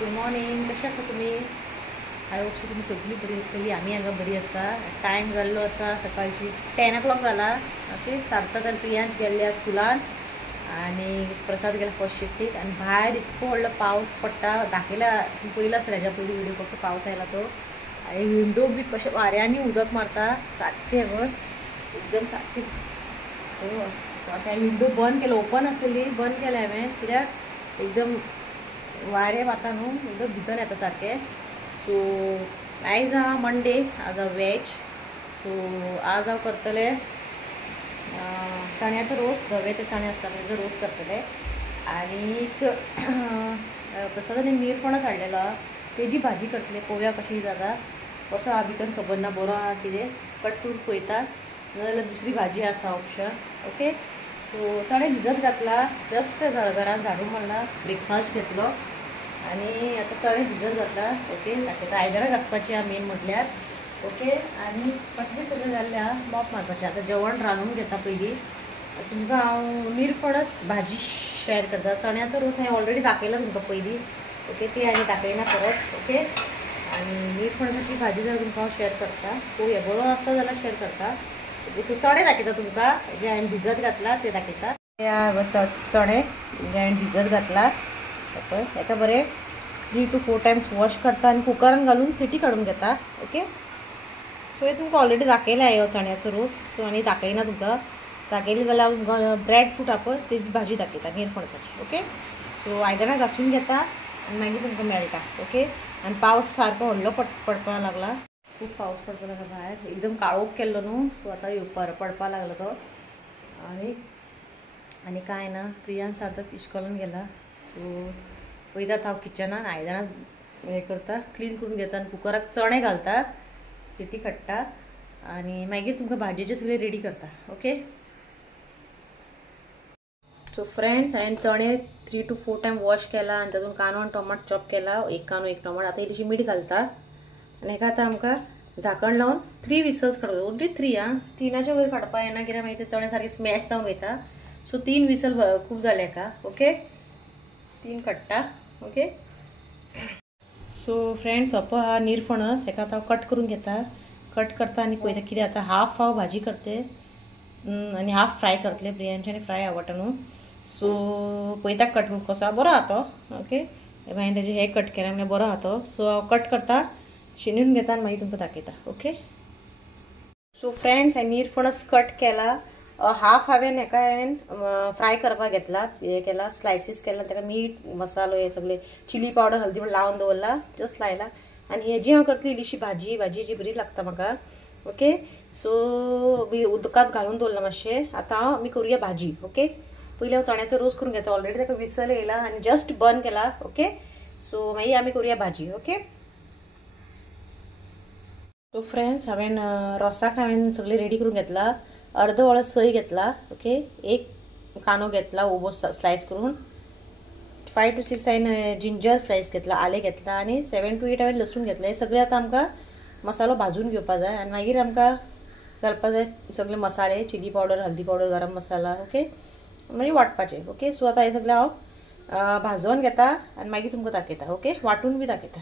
Good morning. कशी आसा तुमी? आय होप सो तुमी सगळीं बरी आसतली. आमी हांगा बरी आसा. टायम जाल्लो आसा सकाळची 10 o'clock जाला. ओके, सार्थक आनी प्रियांश गेल्ले स्कुलान आनी प्रसाद गेला फर्स्ट शिफ्टीक. आनी भायर इतको व्हडलो पावस पडटा. दाखयला पयलो आसता हेज्या पयलीं व्हिडिओ कसो पावस आयला तो. आनी विंडो बी कशें वाऱ्यांनी उदक मारता सारकें एकदम सारकें. आता विंडो बंद केलो, ओपन आसलेली बंद केलें हांवें कित्याक एकदम वारें मारता न्हू, एकदम भितर येता सारकें. सो आयज हा मंडे, आज वेज. सो आज हांव करतलें चण्याचो रोस. धवे ते चणे आसता तेजो रोस करतलें. आनीक प्रसादान निरपणस हाडलेलो आहा, तेजी भाजी करतलें. पळोवया कशी जाता. कसो आहा भितर खबर ना, बरो आहा कितें कट करून पळयता. नाजाल्यार दुसरी भाजी आसा ऑप्शन. ओके, सो चणे भिजत घातला. जस्ट घरान झाडू मारला, ब्रेकफास्ट घेतलो आनी आतां चणे भिजत घातला. ओके, दाखयता. आयदनां घासपाची आहा मेन म्हटल्यार. ओके, आनी कशें सगळें जाल्लें आहा मॉप मारपाचें. आतां जेवण रांदून घेता पयलीं. तुमकां हांव निरफणस भाजी शेअर करता. चण्याचो रोस हांवें ऑलरेडी दाखयला तुमकां पयलीं. ओके, ती हांवें दाखयना परत. ओके, आनी निरफणसाची भाजी जर तुमकां हांव शेअर करता, पळोवया बरो आसा जाल्यार शेअर करता. सो चणे दाखयता तुमकां, जे हांवें भिजत घातला ते दाखयता. चणे जे हांवें भिजत घातला पळय, हेका बरें 3 to 4 times वॉश करता आनी कुकरान घालून सिटी काडून घेता. ओके, सो हे तुमकां ऑलरेडी दाखयला ह्यो चण्याचो रोस. सो आनी दाखयना तुमकां. दाखयली जाल्यार तुमकां ब्रेड फ्रूट आहा पळय तेजी भाजी दाखयता निरफणसाची. ओके, सो आयदनां घासून घेता आनी मागीर तुमकां मेळटा. ओके, आनी पावस सारको व्हडलो पडपाक लागला. खूब पावस पडपाक लागला भायर. एकदम काळोख केल्लो न्हू, सो आतां येवपाक पडपाक लागलो तो. आनी कांय ना, प्रियांश सार्थक इश्कोलान गेला. सो पळयतात हांव किचनान आयदनां हें करता, क्लीन करून घेता आनी कुकराक चणे घालता, सिटी काडटा आनी मागीर तुमकां भाजयेचें सगळें रेडी करता. ओके, सो फ्रेंड्स हांवें चणे 3 to 4 times वॉश केला आनी तातूंत कांदो आनी टोमाट चॉप केला. एक कांदो एक टोमाट. आतां इल्लीशी मीठ घालता आनी हेका आतां आमकां झाकण लावन 3 whistles काडूं. ओन्ली 3 आं, 3च्या वयर काडपा येना कित्याक मागीर ते चणे सारके स्मॅश जावन वयता. सो 3 whistles खूब जाले हेका. ओके, 3 काडटा. ओके, सो फ्रेंड्स सोपो आहा निरफणस. हेका आतां कट करून घेता. कट करता आनी पळयता कितें आतां हाफ हांव भाजी करते आनी हाफ फ्राय करतले. प्रियांशानी फ्राय आवडटा न्हू, सो पळयता कट करून कसो आहा. बरो आहा तो. ओके, मागीर तेजे हे कट केला म्हणजे बरो आहा तो. सो हांव कट करता, शिनून घेता आनी मागीर तुमकां दाखयता. ओके, सो फ्रेंड्स हांवें निरफणस कट केला. हाफ हांवें फ्राय करपाक घेतला. हे केला, स्लायसीस केला. ताका मीठ मसालो हे सगळे चिली पावडर हल्दी पावडर लावन दवरला, जस्ट लायला. आनी हेजी हांव करतली इल्लीशी भाजी जी बरी लागता म्हाका. ओके, सो उदकांत घालून दवरला मातशें. आतां आमी करुया भाजी. ओके, पयलीं हांव चण्याचो रोस करून घेता. ऑलरेडी ताका विसल येयला आनी जस्ट बंद केला. ओके, सो मागीर आमी करुया भाजी. ओके, सो फ्रेंड्स हांवें रोसाक हांवें सगळें रेडी करून घेतला. अर्द वळो सोय घेतला. ओके, एक कांदो घेतला ओबो स्लायस करून. 5 to 6 हांवें जिंजर स्लायस घेतला, आले घेतला आनी 7 to 8 हांवें लसूण घेतला. हे सगळें आतां आमकां मसालो भाजून घेवपाक जाय आनी मागीर आमकां घालपाक जाय सगळे मसाले, चिली पावडर हल्दी पावडर गरम मसाला. ओके, मागीर वाटपाचें. ओके, सो आतां हे सगळें हांव भाजोवन घेता आनी मागीर तुमकां दाखयता. ओके, वाटून बी दाखयता.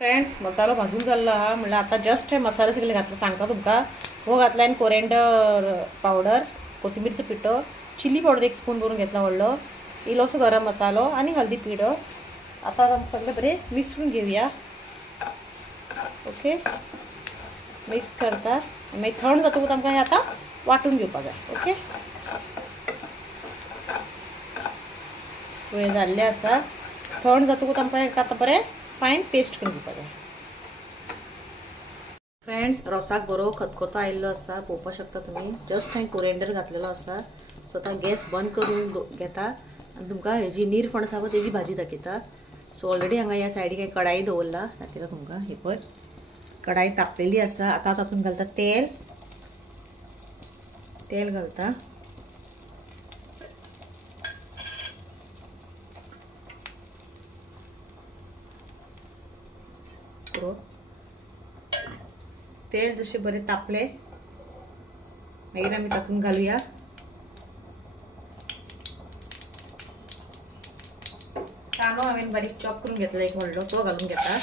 फ्रेंड्स मसालो भाजून जाल्लो आहा म्हणल्यार आतां जस्ट हे मसाले सगळे घातला. सांगता तुमकां हो घातला आनी कोरिएंडर पावडर, कोथिंबीरचो पिठो, चिली पावडर 1 स्पून भरून घेतला व्हडलो, इल्लोसो गरम मसालो आनी हल्दी पिठो. आतां सगळें बरें मिक्स करून घेवया. ओके, मिक्स करता मागीर थंड जातकूच आमकां हें आतां वाटून घेवपाक जाय. ओके, सो हें जाल्लें आसा. थंड जातकूच आमकां हेका आतां बरें फायन पेस्ट करून घेवपाक जाय. फ्रेंड्स रोसाक बरो खतखतो आयिल्लो आसा, पळोवपाक शकता तुमी. जस्ट हांवें कोरिएंडर घातलेलो आसा. सो आतां गॅस बंद करून घेता आनी तुमकां हेजी निरफणस आसा तेजी भाजी दाखयता. सो ऑलरेडी हांगा ह्या सायडीक हांवें कढाई दवरला, दाखयता तुमकां. हे पळय कढाई तापलेली आसा. आतां तातूंत घालता तेल घालता. तेल जशें बरें तापलें मागीर आमी तातूंत घालुया कांदो हांवें हांवें बारीक चॉप करून घेतला एक व्हडलो तो घालून घेता.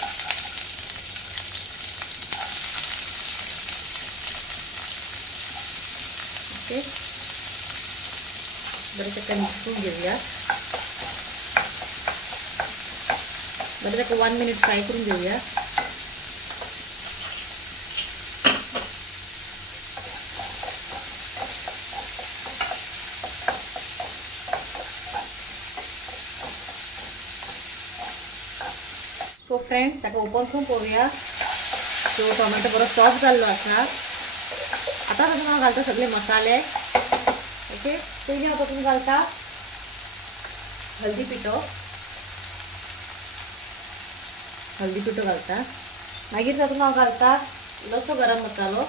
ओके बरें ताका मिक्स करून घेऊया. बरें ताका 1 मिनिट फ्राय करून घेऊया. सो फ्रेंड्स ताका ओपन करून पळोवया. सो टोमॅटो बरो सॉफ्ट जाल्लो आसा. आतां तातूंत हांव घालता सगळे मसाले. ओके पयलीं हांव तातूंत घालता हळदी पिठो घालता. मागीर तातूंत हांव घालता इल्लोसो गरम मसालो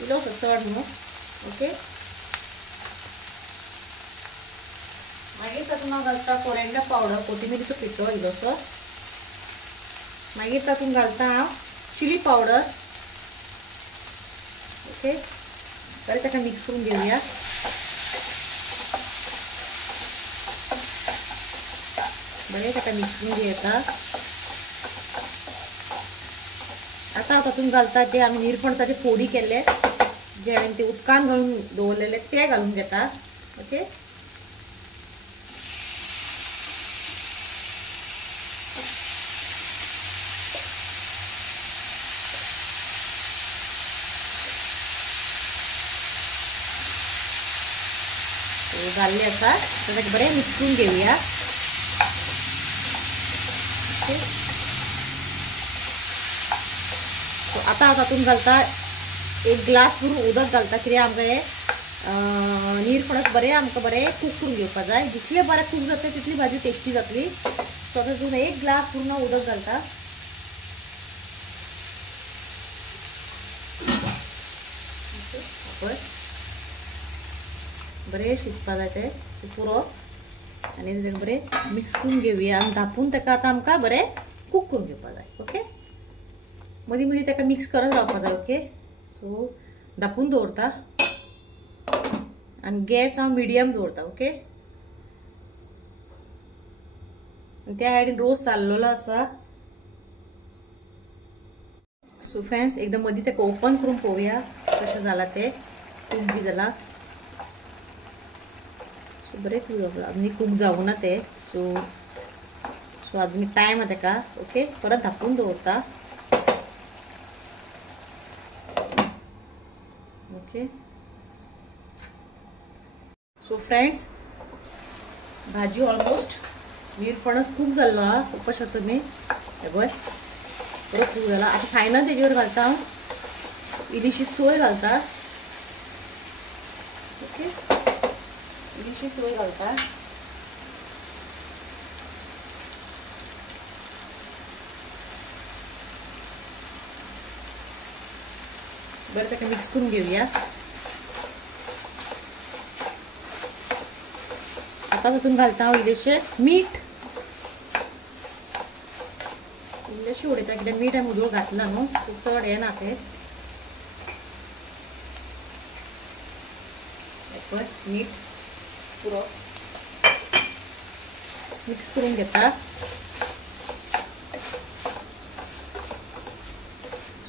इल्लोसो चड न्हू. ओके मागीर तातूंत हांव घालता कोरिएंडर पावडर कोथिंबिरीचो पिठो इल्लोसो. मागीर तातूंत घालता हांव चिली पावडर. ओके बरें ताका मिक्स करून घेवया. बरें ताका मिक्स करून घेता. आतां हांव तातूंत घालता जे आमी निरपणसाचे फोडी केले जे हांवें ते उदकान घालून दवरलेले ते घालून घेता. ओके घाल्ले आसा तर ताका बरें मिक्स करून घेवया. ओके सो आतां हांव तातूंत घालता 1 ग्लास भरून उदक घालता. कित्याक आमकां हे निरपणस बरें आमकां बरें कूक करून घेवपाक जाय. जितले बरें कूक जाता तितली भाजी टेस्टी जातली. सो तातूंत 1 ग्लास भरून हांव उदक घालता. ओके बरें शिजपा जाय ते पुरो आनी ताका बरें मिक्स करून घेवया आनी धापून ताका आतां आमकां बरें कूक करून घेवपा जाय. ओके मदीं मदीं ताका मिक्स करत रावपा जाय. ओके सो धापून दवरता आनी गॅस हांव मिडियम दवरता. ओके त्या सायडीन रोस जाल्लो आसा. सो फ्रेंड्स एकदम मदीं ताका ओपन करून पळोवया कशें जाला ते कूक बी जाला. सो बरें कूक जावं आनी कूक जावना ते. सो आजून टायम आहा ताका. ओके परत धापून दवरता. ओके सो फ्रेंड्स भाजी ऑलमोस्ट निरपणस कूक जाल्लो आहा. पळोवपाक शकता तुमी हे पळय बरो कूक जाला. आतां फायनल तेजेर घालता हांव इल्लीशी सोय घालता. ओके इल्लीशी सोय घालता. बरें ताका मिक्स करून घेवया. आतां तातूंत घालता हांव इल्लेशें मीठ. इल्लेशें उडयता कित्याक मीठ हांवें उदोळ घातला न्हू सो चड हें ना तें. पळय मीठ पुरो मिक्स करून घेता.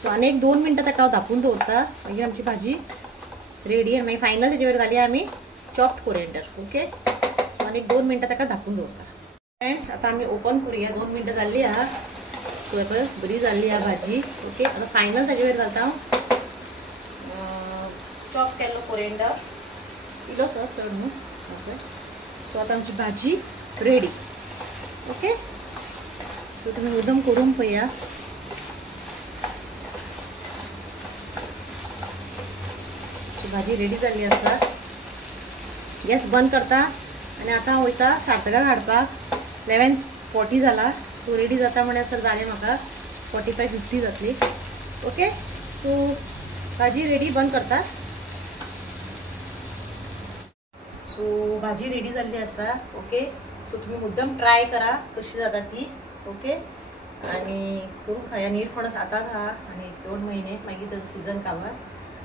सो आनी 1-2 मिनटां ताका हांव धापून दवरता. मागीर आमची भाजी रेडी आनी मागीर फायनल तेजे वयर घालया आमी चॉप्ड कोरिएंडर. ओके सो आनी 2 मिनटां ताका धापून दवरता. फ्रेंड्स आतां आमी ओपन करुया. 2 मिनटां जाल्ली आहा. सो पळय बरी जाल्ली आहा भाजी. ओके आतां फायनल तेजे वयर घालता हांव चॉप केल्लो कोरिएंडर इल्लोसो चड न्हू. ओके सो आतां आमची भाजी रेडी. ओके सो तुमी उदम करून पळया. भाजी रेडी जाल्ली आसा. गॅस बंद करता आनी आतां हांव वयता सार्थकाक हाडपाक. 11:40 जाला. सो रेडी जाता म्हळ्यार सर जालें म्हाका 45-50 जातली. ओके सो भाजी रेडी बंद करता. सो भाजी रेडी जाल्ली आसा. ओके सो तुमी मुद्दम ट्राय करा कशी जाता ती. ओके आनी करून खाया. निरपणस आतांच आहा आनी 2 म्हयने मागीर ताजो सिजन काबार.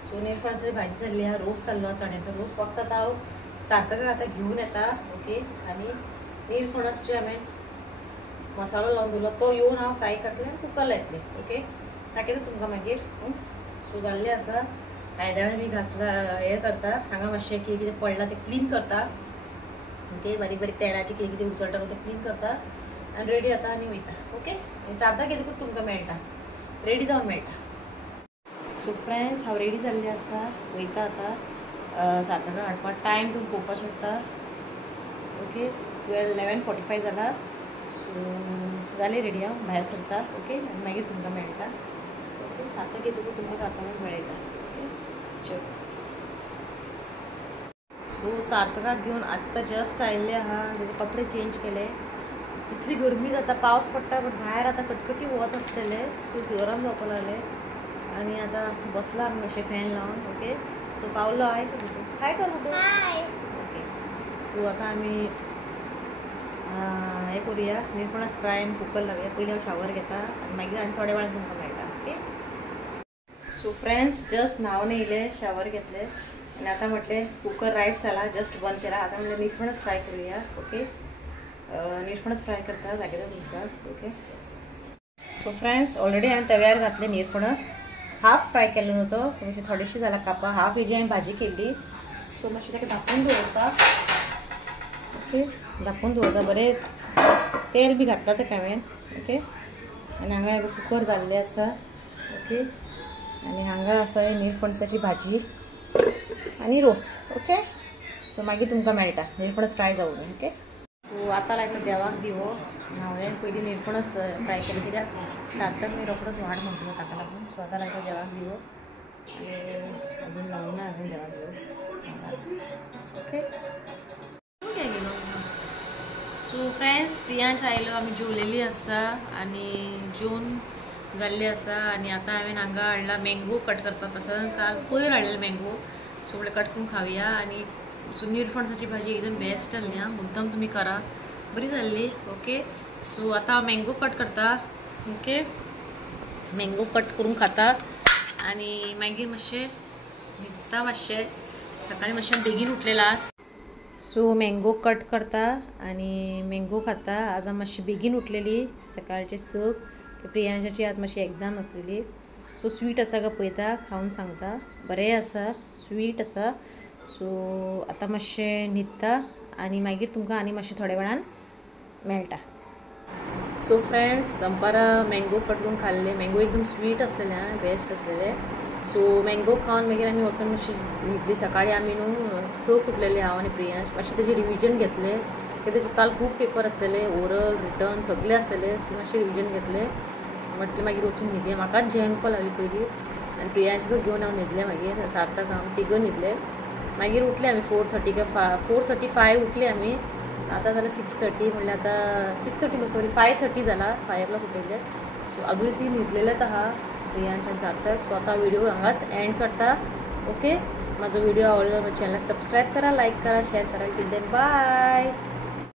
सो निरपणसाची भाजी जाल्ली आहा. रोस जाल्लो चण्याचो रोस फक्त आतां हांव सार्थकाक आतां घेवन येता. ओके आनी निरपणस जे हांवें मसालो लावन दवरलो तो येवन हांव फ्राय करतलें आनी कुकरला येतलें. ओके दाखयता तुमकां मागीर. सो जाल्लें आसा. आयदनां बी घासला हें करता. हांगा मातशें कितें कितें पडलां तें क्लीन करता. ओके बारीक बारीक तेलाचें कितें कितें उसळटा तें क्लीन करता आनी रेडी जाता आनी वयता. ओके आनी 7 कितें तुमकां मेळटा रेडी जावन मेळटा. सो फ्रेंड्स हांव रेडी जाल्लें आसा. वयता आतां 7 हाडपाक. टायम तुमी पळोवपाक शकता. ओके 11:45 जाला. सो जालें रेडी हांव भायर सरता. ओके आनी मागीर तुमकां मेळटा. ओके 7 येतकूच तुमकां 7 मेळयता. ओके चल. सो 7 घेवन आत्तां जस्ट आयिल्ले आहा. तेजे कपडे चेंज केले. इतली गरमी जाता पावस पडटा बट भायर आतां कटकटी वत आसतले. सो गरम जावपाक लागले आनी आतां बसला आमी मातशें फॅन लावन. ओके सो पावलो. हाय कर बुटू. हाय कर बुटू. ओके सो आतां आमी हें करुया निरपणस फ्राय आनी कुकर लावया. पयलीं हांव शावर घेता आनी मागीर आनी थोड्या वेळान तुमकां मेळटा. ओके सो फ्रेंड्स जस्ट न्हांवन येयले शावर घेतले आनी आतां म्हटलें कुकर रायस जाला जस्ट बंद केला. आतां म्हणलें निरपणस फ्राय करुया. ओके निरपणस फ्राय करता दाखयता तुमकां. ओके सो फ्रेंड्स ऑलरेडी हांवें तव्यार घातले निरपणस. हाफ फ्राय केल्लो न्हू तो. सो मातशें थोडीशी जाला कापां. हाफ हेजी हांवें भाजी केल्ली. सो मातशें ताका धापून दवरता. ओके धापून दवरता. बरें तेल बी घातला ताका हांवें. ओके आनी हांगा कुकर जाल्लें आसा. ओके आनी हांगा आसा निरपणसाची भाजी आनी रोस. ओके सो मागीर तुमकां मेळटा निरपणस फ्राय जावन. ओके सो आतां लायता देवाक दिवो. हांवें पयलीं निरपणस फ्राय केले कित्याक सार्थक मी रोखडोच वाड म्हणटलो ताका लागून. सो आतां लायता देवाक दिवो आनी अजून लावूंक ना हांवें देवाक दिवो. ओके सो फ्रेंड्स प्रियांश आयलो. आमी जेवलेली आसा आनी जेवन जाल्ली आसा आनी आतां हांवें हांगा हाडला मँगो कट करपा पासून. काल पयर हाडलेले मँगो. सो म्हणल्यार कट करून खावया. आनी सो निरपणसाची भाजी एकदम बेस्ट जाल्ली आं. मुद्दम तुमी करा बरी जाल्ली. ओके सो आतां हांव मँगो कट करता. ओके मँगो कट करून खाता आनी मागीर मातशें न्हिदता. मातशें सकाळीं मातशें बेगीन उठलेला. सो मँगो कट करता आनी मँगो खाता. आज हांव मातशी बेगीन उठलेली सकाळचे 6. प्रियांशाची आज मातशी एग्जाम आसलेली. सो स्वीट आसा काय पळयता खावन सांगता. बरें आसा स्वीट आसा. सो आतां मातशें न्हिदता आनी मागीर तुमकां आनी मातशें थोड्या वेळान मेळटा. सो फ्रेंड्स दनपारां मँगो कट करून खाल्ले. मँगो एकदम स्वीट आसलेले आं बेस्ट आसलेले. सो मँगो खावन मागीर आमी वचून मातशी न्हिदली. सकाळीं आमी न्हू 6 उठलेले हांव आनी प्रियांश. मातशें तेजें रिविजन घेतलें कित्याक तेजे काल खूब पेपर आसलेले ओरल रिटर्न सगळे आसलेले. सो मातशें रिविजन घेतलें म्हटलें मागीर वचून न्हिदया. म्हाकाच जेवणपा लागली पयलीं आनी प्रियांशूय घेवन हांव न्हिदलें. मागीर सार्थक हांव तिगूय न्हिदले. मागीर उठले आमी 4:35 उठले आमी. आतां जाल्यार 6:30 म्हणल्यार आतां 6:30 सॉरी 5:30 जाला. 5 o'clock उठयले. सो अजून ती न्हिदलेलेच आहा प्रियांश आनी सार्थक. सो आतां व्हिडिओ हांगाच एंड करता. ओके म्हाजो व्हिडिओ आवडलो म्हज्या चॅनलाक सबस्क्रायब करा, लायक करा, शेअर करा. Till then bye.